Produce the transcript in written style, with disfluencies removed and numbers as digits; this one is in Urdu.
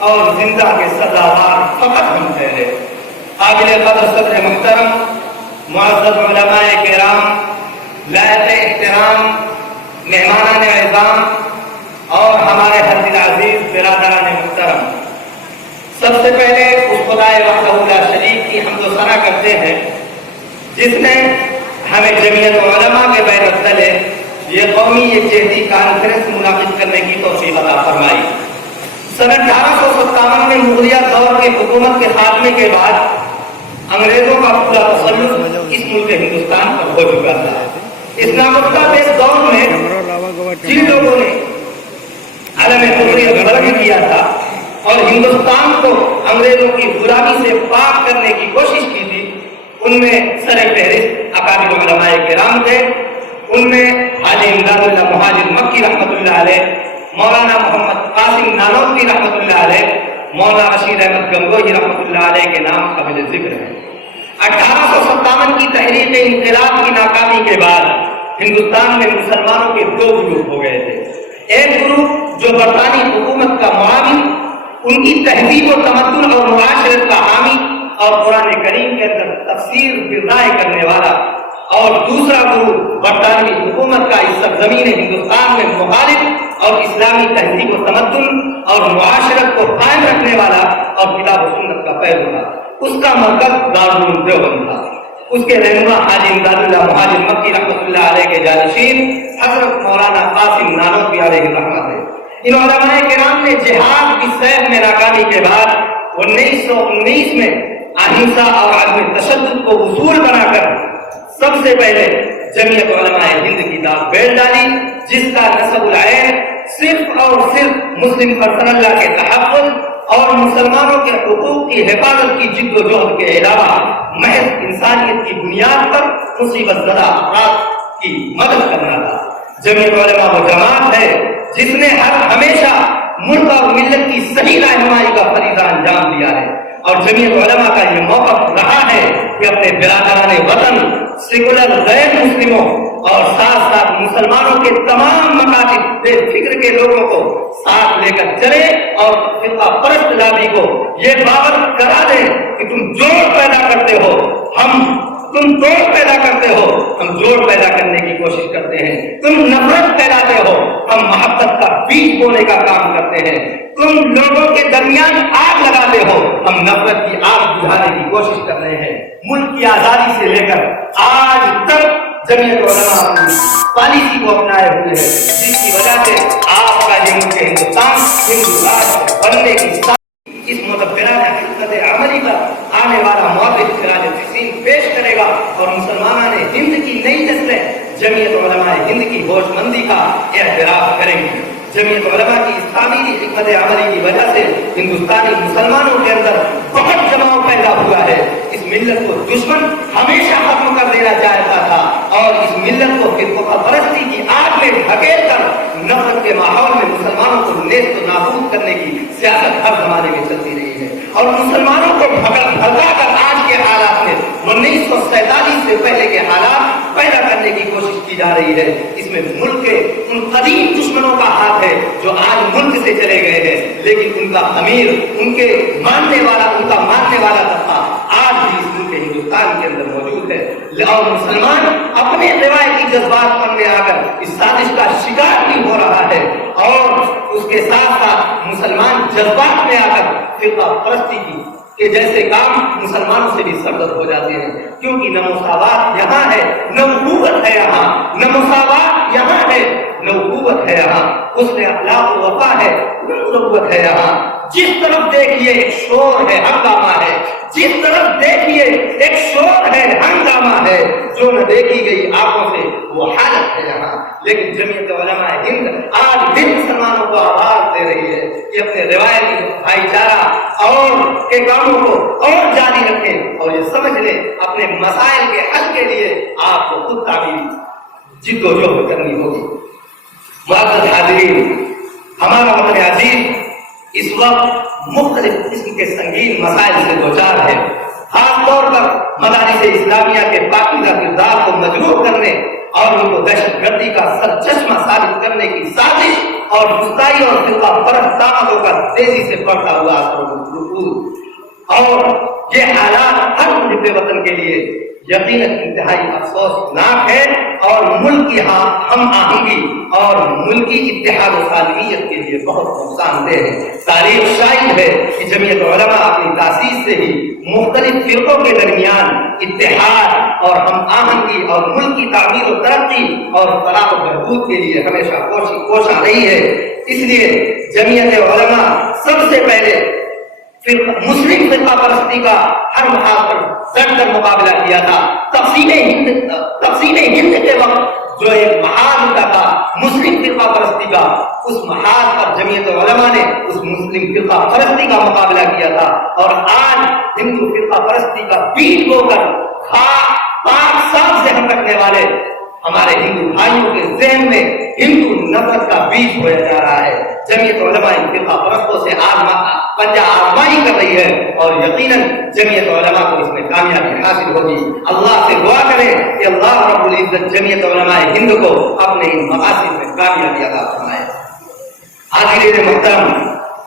اور زندہ کے سزاوار فقط ہم ٹھہرے۔ قابل قدر صدر محترم، معزز علماء کرام، لائق احترام مہمانان اعظام اور ہمارے حد دل عزیز برادران محترم، سب سے پہلے اس خدائے وحدہ لا شریک کی حمد و ثنا کرتے ہیں جس نے ہمیں جمعیت علماء کے بیرق تلے یہ قومی یکجہتی کانفرنس منعقد کرنے کی توفیق عطا فرمائی۔ سن 1857 میں مغلیہ دور کی حکومت کے خاتمے کے بعد انگریزوں کا پورا تسلط اس ملک ہندوستان پر ہو چکا تھا۔ اس ناگفتہ اس دور میں جن لوگوں نے عالم حریت بلند کیا تھا اور ہندوستان کو انگریزوں کی غلامی سے پاک کرنے کی کوشش کی تھی، ان میں سر فہرست اکابر علماء کرام تھے۔ ان میں حاجی امداد اللہ مہاجر مکی رحمۃ اللہ علیہ، مولانا محمد قاسم نانوتوی رحمۃ اللہ علیہ، مولانا رشید احمد گنگوہی رحمۃ اللہ علیہ کے نام قابل ذکر ہیں۔ 1857 کی تحریک انقلاب کی ناکامی کے بعد ہندوستان میں مسلمانوں کے دو گروپ ہو گئے تھے۔ ایک گروپ جو برطانوی حکومت کا معاون، ان کی تہذیب و تمدن اور معاشرت کا حامی اور قرآن کریم کے اندر تفسیر برائے کرنے والا، اور دوسرا گروپ برطانوی حکومت کا اس سرزمین ہندوستان میں مخالف اور اسلامی تہذیب و تمدن اور معاشرت کو قائم رکھنے والا اور کتاب و سنت کا پیرو تھا۔ اس کا مرکز دارالعلوم دیوبند تھا۔ اس کے رہنما حاجی امداد اللہ مہاجر مکی رحمۃ اللہ علیہ کے جانشین حضرت مولانا قاسم نانوتوی علیہ رحمت ہے۔ ان علماء کرام نے جہاد کی سیف میں ناکامی کے بعد 1919 میں اہنسا اور عدم تشدد کو اصول بنا کر سب سے پہلے جمعیت علماء ہند کی داغ بیل ڈالی، جس کا نسب العین صرف اور صرف مسلم پرسن اللہ کے تحفظ اور مسلمانوں کے حقوق کی حفاظت کی جد و جہد کے علاوہ محض انسانیت کی بنیاد پر مصیبت زدہ افراد کی مدد کرنا تھا۔ جمعیت علماء وہ جماعت ہے جس نے ہمیشہ ملک اور ملت کی صحیح رہنمائی کا فریضہ انجام دیا ہے، اور جمعیت علماء کا یہ موقف رہا ہے کہ اپنے برادران وطن، سیکولر غیر مسلموں اور ساتھ ساتھ مسلمانوں کے تمام مکاتب بے فکر کے لوگوں کو ساتھ لے کر چلے اور فرقہ پرست لابی کو یہ باور کرا دے کہ تم جوڑ پیدا کرتے ہو، تم توڑ پیدا کرتے ہو، ہم جوڑ پیدا کرنے کی کوشش کرتے ہیں۔ تم نفرت پھیلاتے ہو، ہم محبت کا بیج بونے کا کام کرتے ہیں۔ تم لوگوں کے درمیان آگ لگاتے ہو، ہم نفرت کی آگ بجھانے کی کوشش کر رہے ہیں۔ ملک کی آزادی سے لے کر آج تک جمعیت علماء اپنی پالیسی کو اپنائے ہوئے ہے، جس کی وجہ سے آپ کا یہ ملک ہندوستان ہندو راج بننے کی اس مدبرانہ حکمت عملی پر آنے والا موقف خراج تحسین پیش کرے گا، اور مسلمانان ہند کی نئی نسلیں جمعیت علماء ہند کی ہوش مندی کا اعتراف کریں گی۔ جمعیت علماء کی اس تعمیری حکمت عملی کی وجہ سے ہندوستانی مسلمانوں کے اندر بہت جماؤ پیدا ہوا ہے۔ اس ملت کو دشمن ہمیشہ ختم کر دینا چاہتا تھا، اور اس ملت کو فرقہ پرستی کی آگ میں دھکیل کر نفرت کے ماحول میں مسلمانوں کو نیست و نابود کرنے کی سیاست ہر زمانے میں چلتی رہی ہے، اور مسلمانوں کو بھڑکا کر آج کے حالات میں 1947 سے پہلے کے حالات پیدا کرنے کی کوشش کی جا رہی ہے۔ اس میں ملک کے ان قدیم دشمنوں کا ہاتھ ہے جو آج ملک سے چلے گئے ہیں، لیکن ان کا امیر، ان کا ماننے والا طبقہ آج بھی اس ملک ہندوستان کے اندر موجود ہے، اور مسلمان اپنے روایتی جذبات پر میں آ کر اس سازش کا شکار بھی ہو رہا ہے، اور اس کے ساتھ ساتھ مسلمان جذبات میں آ کر فرقہ پرستی کی کہ جیسے کام مسلمانوں سے بھی سرزد ہو جاتے ہیں، کیونکہ نہ مساوات یہاں ہے، نہ قوت ہے یہاں، نہ مساوات یہاں ہے، نہ قوت ہے یہاں، اس نے اخلاق و وفا ہے، نہ قوت ہے یہاں۔ جس طرف دیکھیے ایک شور ہے، ہنگامہ ہے، جس طرف دیکھیے ایک شور ہے، ہنگامہ ہے، جو نہ دیکھی گئی آنکھوں سے وہ حالت ہے یہاں۔ لیکن جمعیت علماء ہند آج بھی مسلمانوں کو آواز دے رہی ہے کہ اپنے روایتی بھائی چارہ اور کے کاموں کو اور جاری رکھیں، اور یہ سمجھ لیں اپنے مسائل کے حل کے لیے آپ کو خود تعمیر جد و جہد کرنی ہوگی۔ معزز حاضرین، ہمارا وطن عزیز اس وقت مختلف قسم کے سنگین مسائل سے دوچار ہے، خاص طور پر مدارس اسلامیہ کے پاکیزہ کردار کو مجروح کرنے اور ان کو دہشت گردی کا سرچشمہ ثابت کرنے کی سازش اور گستاخی اور فرقہ پرست دعوتوں کا تیزی سے بڑھتا ہوا رکوع، اور یہ حالات ہر محب وطن کے لیے یقیناً انتہائی افسوسناک ہے اور ملک کی ہم آہنگی اور ملکی اتحاد و سالمیت کے لیے بہت نقصان دہ ہے۔ تاریخ شاہد ہے کہ جمعیت علماء اپنی تاسیس سے ہی مختلف فرقوں کے درمیان اتحاد اور ہم آہنگی اور ملک کی تعمیر و ترقی اور فلاح و بہبود کے لیے ہمیشہ کوشاں رہی ہے۔ اس لیے جمعیت علماء سب سے پہلے مسلم فرقہ پرستی کا ہر محاذ پر ڈٹ کر مقابلہ کیا تھا۔ تقسیم ہند کے وقت جو ایک محاذ ہوتا تھا مسلم فرقہ پرستی کا، اس محاذ پر جمعیت علماء نے اس مسلم فرقہ پرستی کا مقابلہ کیا تھا، اور آج ہندو فرقہ پرستی کا پیٹ بو کر پاک صاف ذہن رکھنے والے ہمارے ہندو بھائیوں کے ذہن میں ہندو نفرت کا بیج بویا جا رہا ہے۔ جمعیت علماء ان فرقہ پرستوں سے پنجہ آزمائی کر رہی ہے، اور یقیناً جمعیت علماء کو اس میں کامیابی حاصل ہوگی۔ اللہ سے دعا کریں کہ اللہ رب العزت جمعیت علماء ہند کو اپنے ان مقاصد میں کامیابی عطا فرمائے۔ حاضرین محترم،